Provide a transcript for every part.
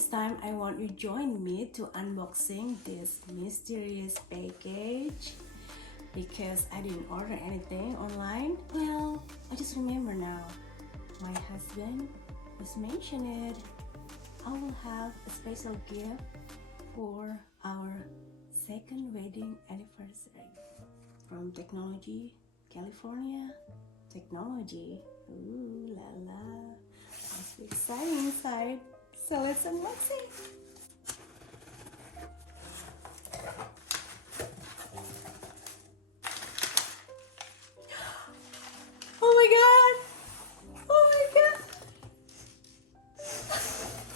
this time I want you to join me to unboxing this mysterious package because I didn't order anything online. Well, I just remember now, my husband was mentioned I will have a special gift for our second wedding anniversary from Technology, California. Technology, ooh la la, must be exciting inside. So let's unbox it. Oh my god! Oh my god!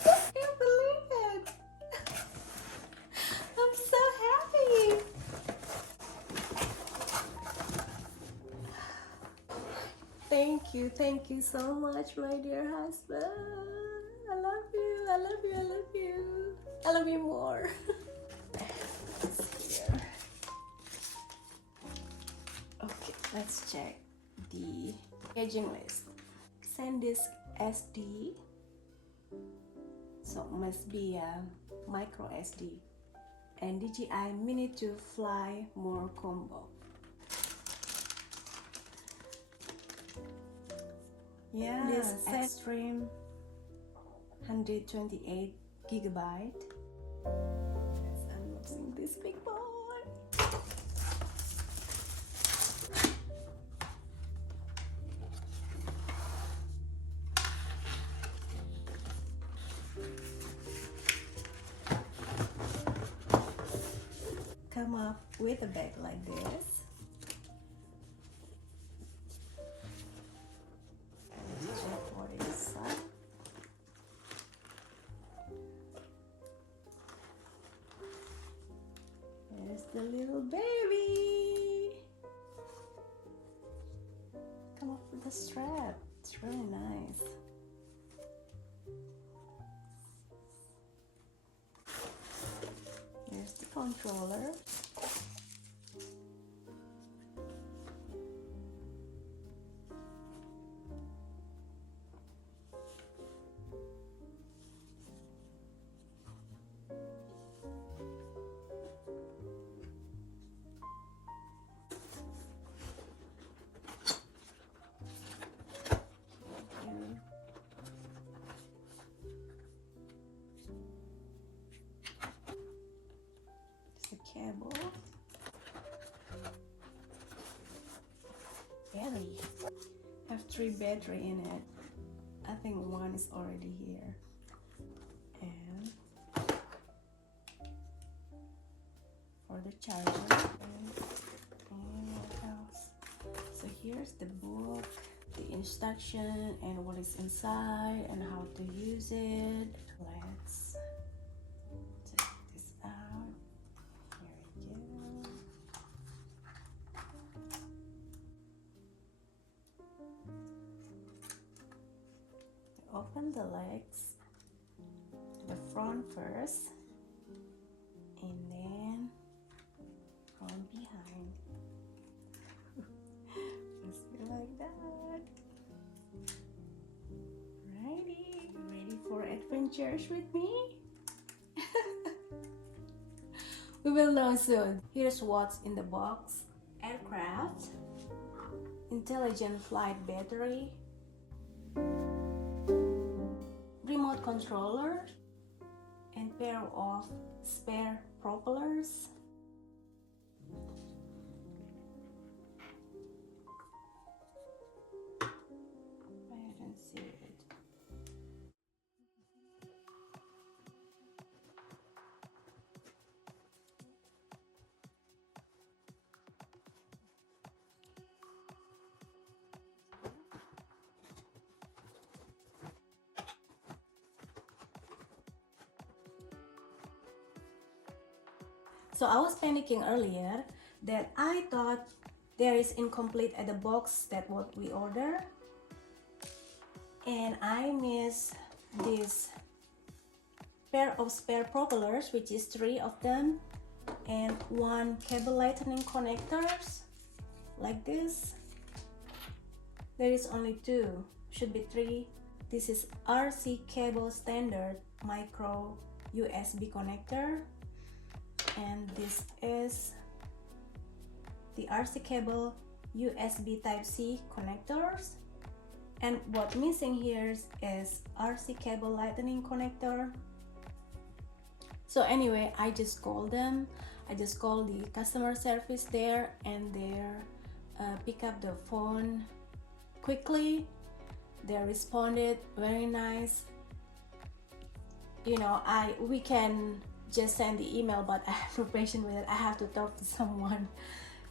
I can't believe it! I'm so happy! Thank you so much, my dear husband. I love you, I love you, I love you. I love you more. Here. Okay, let's check the packaging list. SanDisk SD, so must be a micro SD, and DJI Mini to Fly More Combo. Yeah, this extreme 128 gigabyte. Let's unboxing this big boy. Come up with a bag like this. Let's check what is inside. There's the little baby. Come up with the strap. It's really nice. Here's the controller. Cable, battery. Have 3 battery in it. I think one is already here. And for the charger. And what else? So here's the book, the instruction, and what is inside, and how to use it. Let's check this out. Open the legs, the front first, and then from behind. Just be like that. Ready for adventures with me? We will know soon. Here's what's in the box: aircraft, intelligent flight battery, remote controller, and pair of spare propellers. I haven't seen it. So I was panicking earlier that I thought there is incomplete at the box that what we order, and I missed this pair of spare propellers, which is 3 of them, and 1 cable lightning connectors like this. There is only 2, should be 3. This is RC cable standard micro USB connector, and this is the RC cable USB Type-C connectors, and what missing here is RC cable lightning connector. So anyway, I just called them. I just called the customer service there, and they pick up the phone quickly. They responded very nice. You know, we can just send the email, but I have no patience with it. I have to talk to someone.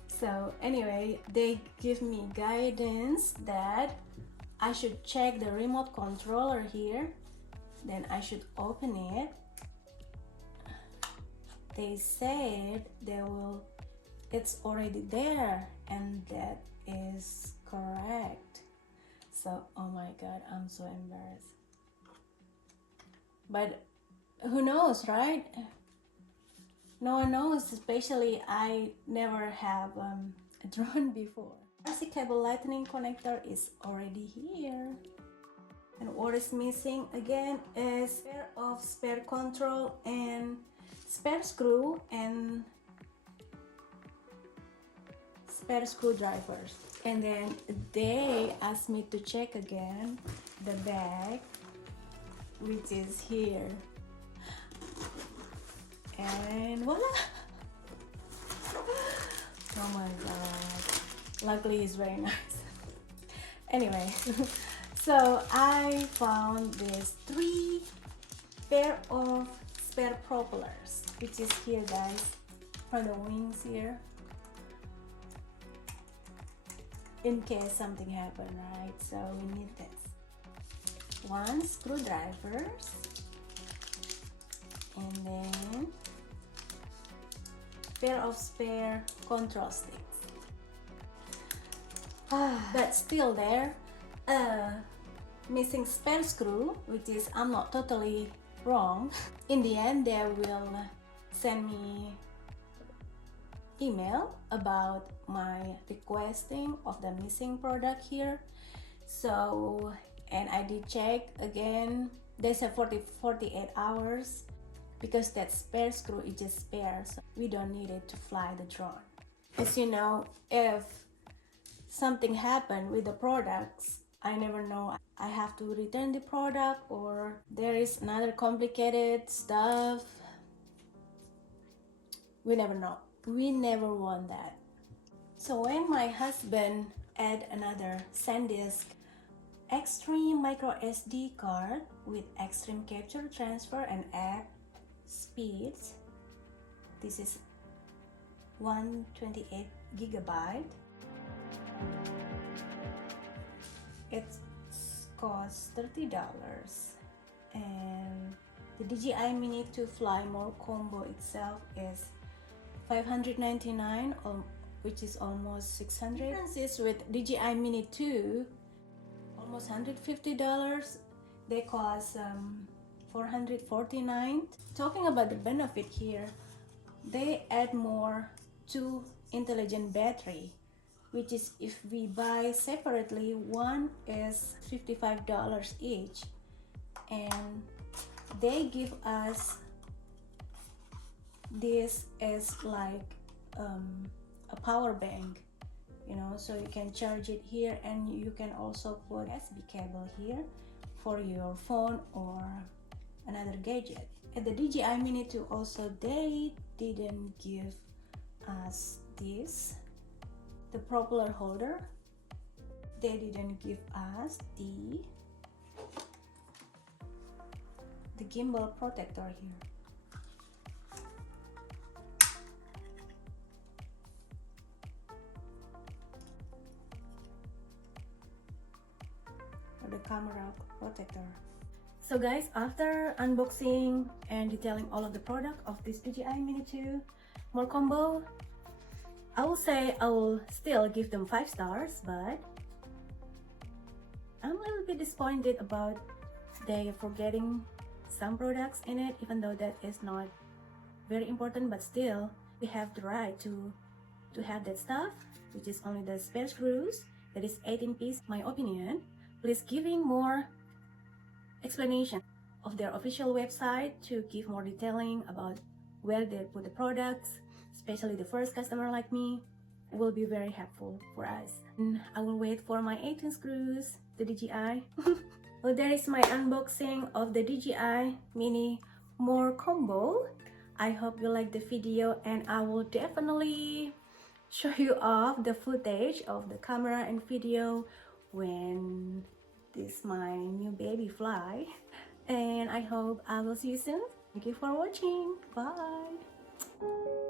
So anyway, they give me guidance that I should check the remote controller here, then I should open it. They said it's already there, and that is correct. So oh my god, I'm so embarrassed. But who knows, right? No one knows, especially I never have a drone before. RC cable lightning connector is already here. And what is missing again is pair of spare control and spare screw and spare screwdrivers. And then they asked me to check again the bag, which is here. And voila! Oh my god. Luckily it's very nice. Anyway, so I found these 3 pair of spare propellers, which is here, guys, for the wings here. In case something happened, right? So we need this. 1 screwdrivers, and then pair of spare control sticks. But still there, missing spare screw, which is I'm not totally wrong. In the end, they will send me email about my requesting of the missing product here. So, and I did check again. They said 48 hours because that spare screw is just spare, so we don't need it to fly the drone. As you know, if something happened with the products, I never know. I have to return the product, or there is another complicated stuff. We never know. We never want that. So when my husband add another SanDisk extreme micro SD card with extreme capture, transfer, and app speeds, this is 128 gigabyte. It costs $30, and the DJI Mini 2 Fly More Combo itself is $599, which is almost $600. Differences with DJI Mini 2, almost $150. They cost $449. Talking about the benefit here, they add more to intelligent battery, which is, if we buy separately, one is $55 each, and they give us this as like a power bank, you know, so you can charge it here, and you can also put USB cable here for your phone or another gadget. At the DJI Mini 2 also, they didn't give us this, the propeller holder. They didn't give us the gimbal protector here. Or the camera protector. So guys, after unboxing and detailing all of the product of this DJI Mini 2 More Combo, I will say I will still give them 5 stars, but I'm a little bit disappointed about they forgetting some products in it, even though that is not very important, but still we have the right to have that stuff, which is only the spare screws. That is 18 piece, my opinion. Please giving more explanation of their official website to give more detailing about where they put the products, especially the first customer like me, will be very helpful for us. And I will wait for my 18 screws, the DJI. Well, there is my unboxing of the DJI Mini More Combo. I hope you like the video, and I will definitely show you off the footage of the camera and video when this my new baby fly. And I hope I will see you soon. Thank you for watching. Bye.